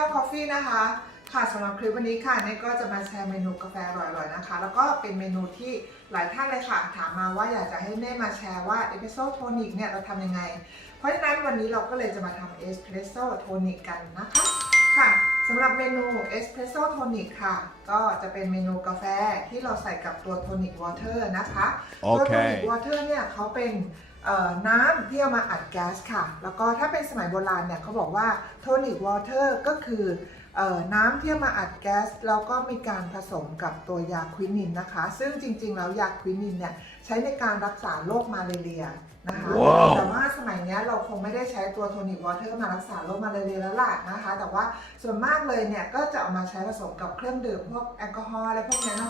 Channel Coffee นะคะ ค่ะสำหรับคลิปวันนี้ค่ะเนยก็จะมาแชร์เมนูกาแฟอร่อยๆนะคะ แล้วก็เป็นเมนูที่หลายท่านเลยค่ะ ถามมาว่าอยากจะให้เน่มาแชร์ว่าเอสเปรสโซ่โทนิกเนี่ยเราทำยังไง เพราะฉะนั้นวันนี้เราก็เลยจะมาทำเอสเปรสโซ่โทนิกกันนะคะค่ะสำหรับเมนูเอสเปรสโซ่โทนิกค่ะ ก็จะเป็นเมนูกาแฟที่เราใส่กับตัวโทนิกวอเตอร์นะคะตัวโทนิก Okay. วอเตอร์เนี่ยเขาเป็นเอ่อ น้ำที่เอามาอัดแก๊สค่ะ แล้วก็ถ้าเป็นสมัยโบราณเนี่ยเขาบอกว่าโทนิกวอเตอร์ก็คือเอ่อน้ำที่เอามาอัดแก๊สแล้วก็มีการผสมกับตัวยาควินินนะคะ ซึ่งจริงๆ แล้วยาควินินเนี่ยใช้ในการรักษาโรคมาเรียนะคะว้าวแต่ว่าสมัยเนี้ยเราคงไม่ได้ใช้ตัวโทนิกวอเตอร์มารักษาโรคมาเรียแล้วล่ะนะคะ แต่ว่าส่วนมากเลยเนี่ยก็จะเอามาใช้ผสมกับเครื่องดื่มพวกแอลกอฮอล์อะไรพวกนี้นะคะ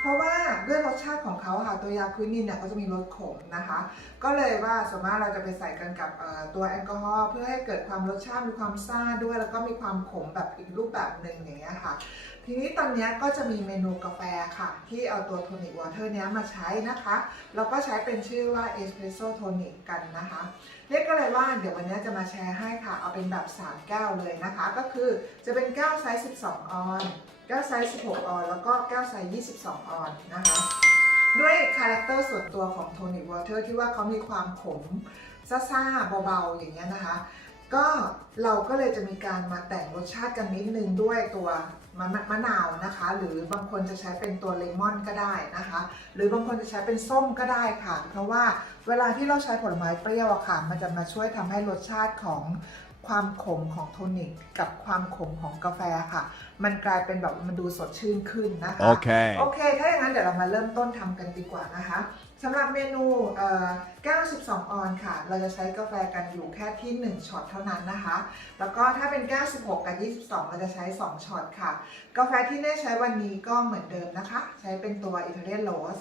เพราะว่าด้วยรสชาติของเขาค่ะตัวยาควินินเนี่ยเขาจะมีรสขมนะคะ ก็เลยว่าส่วนมากเราจะไปใส่กันกับตัวแอลกอฮอล์เพื่อให้เกิดความรสชาติมีความซ่าด้วย แล้วก็มีความขมแบบอีกรูปแบบหนึ่งอย่างเงี้ยค่ะ ทีนี้ตอนนี้ก็จะมีเมนูกาแฟค่ะ ที่เอาตัวโทนิกวอเตอร์เนี้ยมาใช้นะคะแล้วก็ใช้เป็นชื่อว่าเอสเปรสโซ่โทนิกกันนะคะ เรียกก็เลยว่าเดี๋ยววันนี้จะมาแชร์ให้ค่ะ เอาเป็นแบบ 3 แก้วเลยนะคะ ก็คือจะเป็นแก้วไซส์ 12 ออน แก้วไซส์ 16 ออน แล้วก็แก้วไซส์ 22 ออนนะคะด้วยคาแรคเตอร์ส่วนตัวของโทนิ c วอเตอร์ที่ว่าเขามีความขมซ่าๆเบาๆอย่างเงี้ยนะคะ ก็เราก็เลยจะมีการมาแต่งรสชาติกันนิดนึงด้วยตัวมะมะนาวนะคะ หรือบางคนจะใช้เป็นตัวเลมอนก็ได้นะคะ หรือบางคนจะใช้เป็นส้มก็ได้ค่ะ เพราะว่าเวลาที่เราใช้ผลไม้เปรี้ยวอะค่ะ มันจะมาช่วยทำให้รสชาติของ ความขมของโทนิกกับความขมของกาแฟค่ะ มันกลายเป็นแบบมันดูสดชื่นขึ้นนะคะ Okay. โอเค ถ้าอย่างนั้นเดี๋ยวเรามาเริ่มต้นทำกันดีกว่านะคะสำหรับเมนูเอ่อ92ออนค่ะ เราจะใช้กาแฟกันอยู่แค่ที่ 1ช็อตเท่านั้นนะคะ แล้วก็ถ้าเป็น96กับ 22 เราจะใช้ 2ช็อตค่ะ กาแฟที่ได้ใช้วันนี้ก็เหมือนเดิมนะคะ ใช้เป็นตัวอิตาเลียนโรส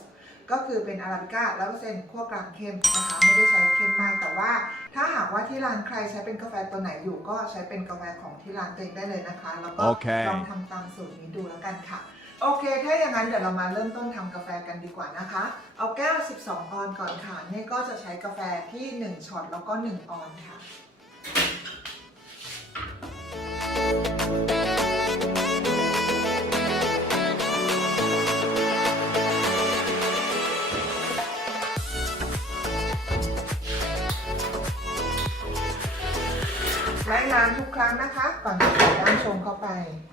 ก็คือเป็นอาราบิก้าแล้วเซนคั่วกลางเข้มนะคะไม่ได้ใช้เข้มมากแต่ว่า ถ้าหากว่าที่ร้านใครใช้เป็นกาแฟตัวไหนอยู่ก็ใช้เป็นกาแฟของที่ร้านตัวเองได้เลยนะคะ แล้วก็โอเคลองทำตามสูตรนี้ดูแล้วกันค่ะ โอเค ถ้าอย่างนั้นเดี๋ยวเรามาเริ่มต้นทำกาแฟกันดีกว่านะคะ เอาแก้ว 12 ออนก่อนค่ะ นี่ก็จะใช้กาแฟที่ 1ช็อตแล้วก็ 1 ออนค่ะและ น้ำชงเข้าไป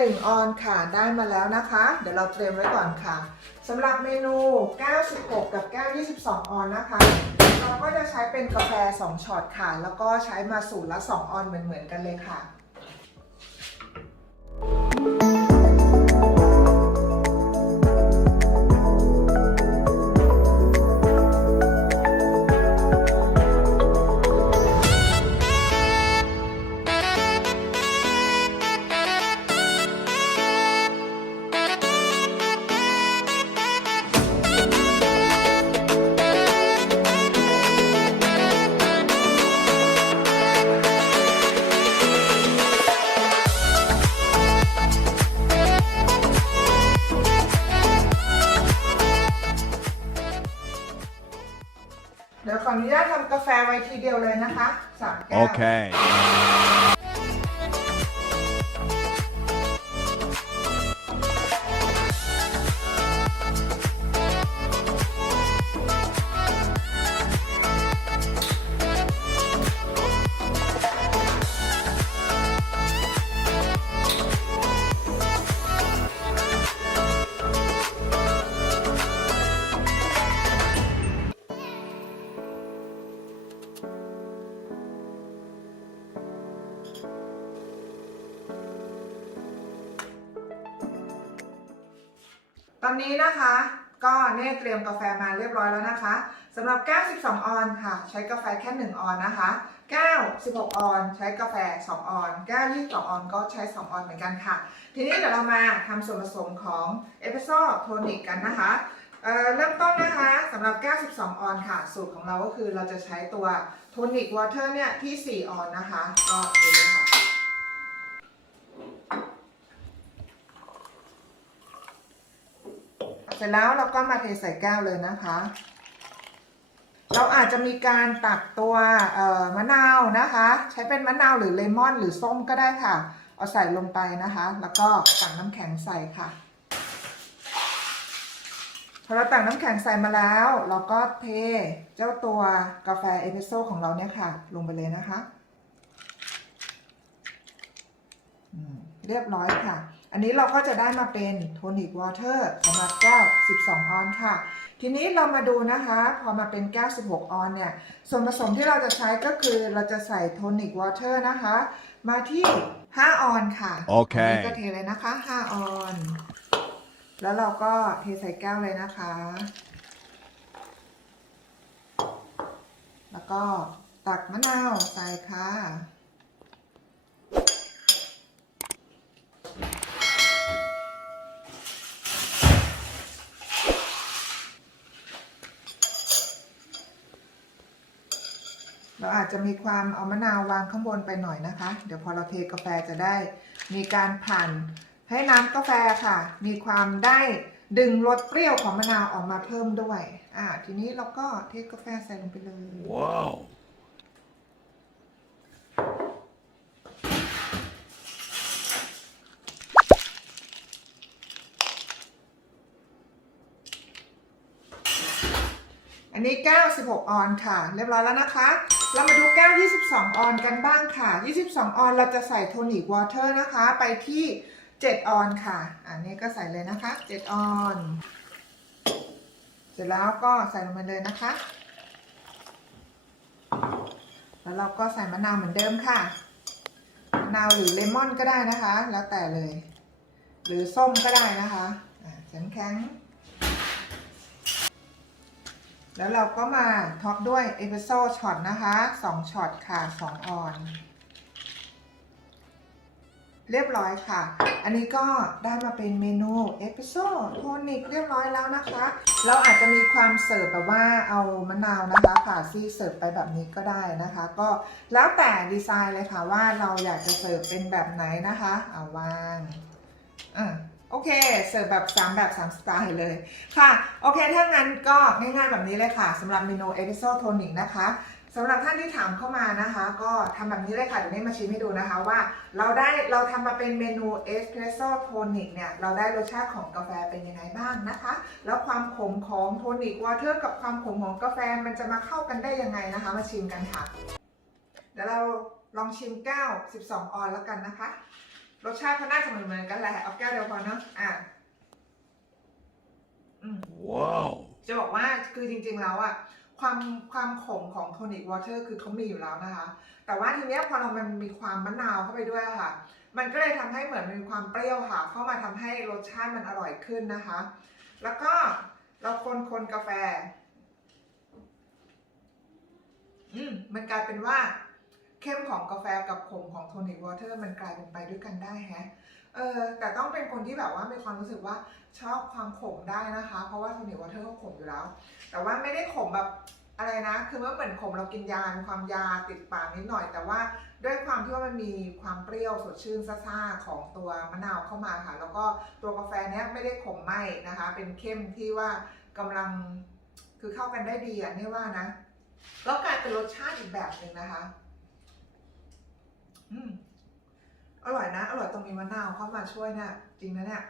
1 ออนค่ะ ได้มาแล้วนะคะ เดี๋ยวเราเตรียมไว้ก่อนค่ะสำหรับเมนู 96 กับแก้ว 22 ออนนะคะ เราก็จะใช้เป็นกาแฟ 2 ช็อตค่ะ แล้วก็ใช้มาสูตรละ 2 ออนเหมือนๆกันเลยค่ะ แฟไว้ทีเดียวเลยนะคะสามแก้ว Okay. ตอนนี้นะคะก็เน่เตรียมกาแฟมาเรียบร้อยแล้วนะคะสำหรับแก้ว 12 ออนค่ะ ใช้กาแฟแค่ 1 ออนนะคะ แก้ว 16 ออน ใช้กาแฟ 2 ออน แก้ว 22 ออนก็ใช้ 2 ออนเหมือนกันค่ะ ทีนี้เดี๋ยวเรามาทำส่วนผสมของเอสเปรสโซ่โทนิกกันนะคะเเริ่มต้นนะคะสำหรับแก้ว 12 ออนค่ะ สูตรของเราก็คือเราจะใช้ตัวโทนิกวอเตอร์เนี่ยที่ 4 ออนนะคะ ก็เลยค่ะ เส ร็จแล้วเราก็มาเทใส่แก้วเลยนะคะ เราอาจจะมีการตักตัวมะนาวนะคะ ใช้เป็นมะนาวหรือเลมอนหรือส้มก็ได้ค่ะ เอาใส่ลงไปนะคะ แล้วก็ตักน้ำแข็งใส่ค่ะพอเราตักน้ำแข็งใส่มาแล้ว เราก็เทเจ้าตัวกาแฟเอสเปรสโซ่ของเราเนี่ยค่ะ ลงไปเลยนะคะเรียบร้อยค่ะ อันนี้เราก็จะได้มาเป็นโทนิกวอเตอร์สำหรับแก้ว 12 ออนค่ะ ทีนี้เรามาดูนะคะ พอมาเป็นแก้ว 16 ออนเนี่ย ส่วนผสมที่เราจะใช้ก็คือเราจะใส่โทนิกวอเตอร์นะคะ มาที่ 5 ออนค่ะโอเคนนี้ก็เทเลยนะคะ 5 ออน แล้วเราก็เทใส่แก้วเลยนะคะ แล้วก็ตักมะนาวใส่ค่ะ อาจจะมีความเอามะนาววางข้างบนไปหน่อยนะคะ เดี๋ยวพอเราเทกาแฟจะได้ มีการผ่านให้น้ำกาแฟค่ะ มีความได้ดึงรสเปรี้ยวของมะนาวออกมาเพิ่มด้วย อ่า ทีนี้เราก็เทกาแฟใส่ลงไปเลย Wow. อันนี้แก้ว16ออนค่ะ เรียบร้อยแล้วนะคะ เรามาดูแก้ว 22 ออนกันบ้างค่ะ 22 ออนเราจะใส่โทนิกวอเตอร์นะคะ ไปที่ 7 ออนค่ะ อันนี้ก็ใส่เลยนะคะ 7 ออน เสร็จแล้วก็ใส่ลงไปเลยนะคะ แล้วเราก็ใส่มะนาวเหมือนเดิมค่ะ มะนาวหรือเลมอนก็ได้นะคะ แล้วแต่เลย หรือส้มก็ได้นะคะแข็งแข็ง แล้วเราก็มาท็อปด้วยเอสเปรสโซ่ช็อตนะคะ2ช็อตค่ะ2ออน เรียบร้อยค่ะ อันนี้ก็ได้มาเป็นเมนูเอสเปรสโซ่โทนิกเรียบร้อยแล้วนะคะ เราอาจจะมีความเสิร์ฟแบบว่าเอามะนาวนะคะผ่าซี่เสิร์ฟไปแบบนี้ก็ได้นะคะ ก็แล้วแต่ดีไซน์เลยค่ะว่าเราอยากจะเสิร์ฟเป็นแบบไหนนะคะ เอาวางอะ โอเค เสิร์ฟแบบ 3 แบบ 3 สไตล์เลยค่ะ โอเค ถ้างั้นก็ง่ายๆแบบนี้เลยค่ะสำหรับเมนูเอสเปรสโซ่โทนิกนะคะสำหรับท่านที่ถามเข้ามานะคะ ก็ทำแบบนี้เลยค่ะเดี๋ยวนี้มาชิมให้ดูนะคะว่าเราได้เราทำมาเป็นเมนูเอสเปรสโซ่โทนิกเนี่ยเราได้รสชาติของกาแฟเป็นยังไงบ้างนะคะ แล้วความขมของโทนิกวอเตอร์กับความขมของกาแฟมันจะมาเข้ากันได้ยังไงนะคะ มาชิมกันค่ะ เดี๋ยวเราลองชิมแก้ว 12 ออนแล้วกันนะคะ รสชาติเขาน่าจะเหมือนเหมือนๆกันแหละเอาแก้วเดียวพอเนาะอะอืม Wow. จะบอกว่าคือจริง ๆ แล้วอะความความขมของโทนิกวอเตอร์คือเขามีอยู่แล้วนะคะ แต่ว่าทีเนี้ยพอเรามันมีความมะนาวเข้าไปด้วยอะค่ะ มันก็เลยทำให้เหมือนมีความเปรี้ยวค่ะ เข้ามาทำให้รสชาติมันอร่อยขึ้นนะคะ แล้วก็เราคนคนกาแฟ อืมมันกลายเป็นว่า เข้มของกาแฟกับขมของโทนิกวอเตอร์มันกลายเป็นไปด้วยกันได้แฮะเออแต่ต้องเป็นคนที่แบบว่ามีความรู้สึกว่าชอบความขมได้นะคะ เพราะว่าโทนิกวอเตอร์เขาขมอยู่แล้ว แต่ว่าไม่ได้ขมแบบอะไรนะ คือเมื่อเหมือนขมเรากินยาความยาติดปากนิดหน่อย แต่ว่าด้วยความที่ว่ามันมีความเปรี้ยวสดชื่นซ่าๆของตัวมะนาวเข้ามาค่ะ แล้วก็ตัวกาแฟเนี้ยไม่ได้ขมไหมนะคะ เป็นเข้มที่ว่ากำลังคือเข้ากันได้ดีอะนี่ว่านะ แล้วกลายเป็นรสชาติอีกแบบหนึ่งนะคะ อร่อยนะ อร่อยตรงมีมะนาวเข้ามาช่วยเนี่ยจริงนะเนี่ย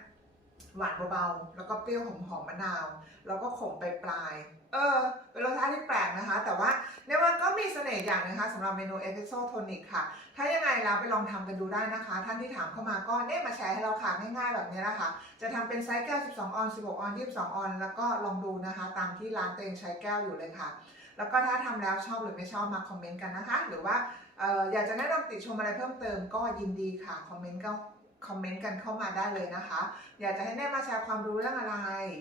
หวานเบาๆ แล้วก็เปรี้ยวหอมหอมๆมะนาว แล้วก็ขมไปปลายๆเออ เป็นรสชาติที่แปลกนะคะ แต่ว่าเนี่ยว่าก็มีเสน่ห์อย่างหนึงนะคะสำหรับเมนูเอสเปรสโซ่โทนิกค่ะ ถ้ายังไงแล้วไปลองทำกันดูได้นะคะ ท่านที่ถามเข้ามาก็เนี่ยมาแชร์ให้เราค่ะง่ายๆแบบนี้นะคะ จะทำเป็นไซส์แก้ว 12 ออน 16 ออน 22 ออน แล้วก็ลองดูนะคะ ตามที่ร้านตัวเองใช้แก้วอยู่เลยค่ะ แล้วก็ถ้าทำแล้วชอบหรือไม่ชอบมาคอมเมนต์กันนะคะ หรือว่า อยากจะแนะนำติชมอะไรเพิ่มเติมก็ยินดีค่ะ คอมเมนต์ก็คอมเมนต์กันเข้ามาได้เลยนะคะ อยากจะให้แน่มาแชร์ความรู้เรื่องอะไร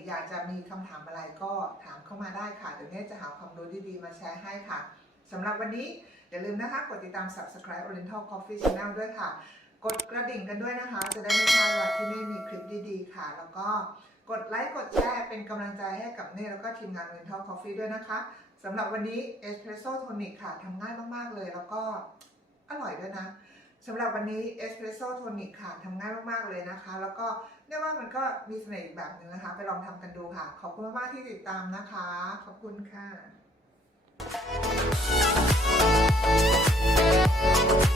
อยากจะมีคำถามอะไรก็ถามเข้ามาได้ค่ะ เดี๋ยวแน่จะหาความรู้ดีๆมาแชร์ให้ค่ะสำหรับวันนี้อย่าลืมนะคะ กดติดตาม subscribe Oriental Coffee Channel ด้วยค่ะ กดกระดิ่งกันด้วยนะคะ จะได้ไม่พลาดเวลาที่นี่มีคลิปดีๆ ค่ะ แล้วก็กดไลค์กดแชร์เป็นกำลังใจให้กับเน่แล้วก็ทีมงาน Mental Coffee ด้วยนะคะ สำหรับวันนี้เอสเพรสโซโทนิกค่ะทำง่ายมากๆเลย แล้วก็อร่อยด้วยนะสำหรับวันนี้เอสเพรสโซโทนิกค่ะทำง่ายมากๆเลยนะคะ แล้วก็เรียกว่ามันก็มีเสน่ห์อีกแบบนึงนะคะ ไปลองทำกันดูค่ะ ขอบคุณมากๆที่ติดตามนะคะ ขอบคุณค่ะ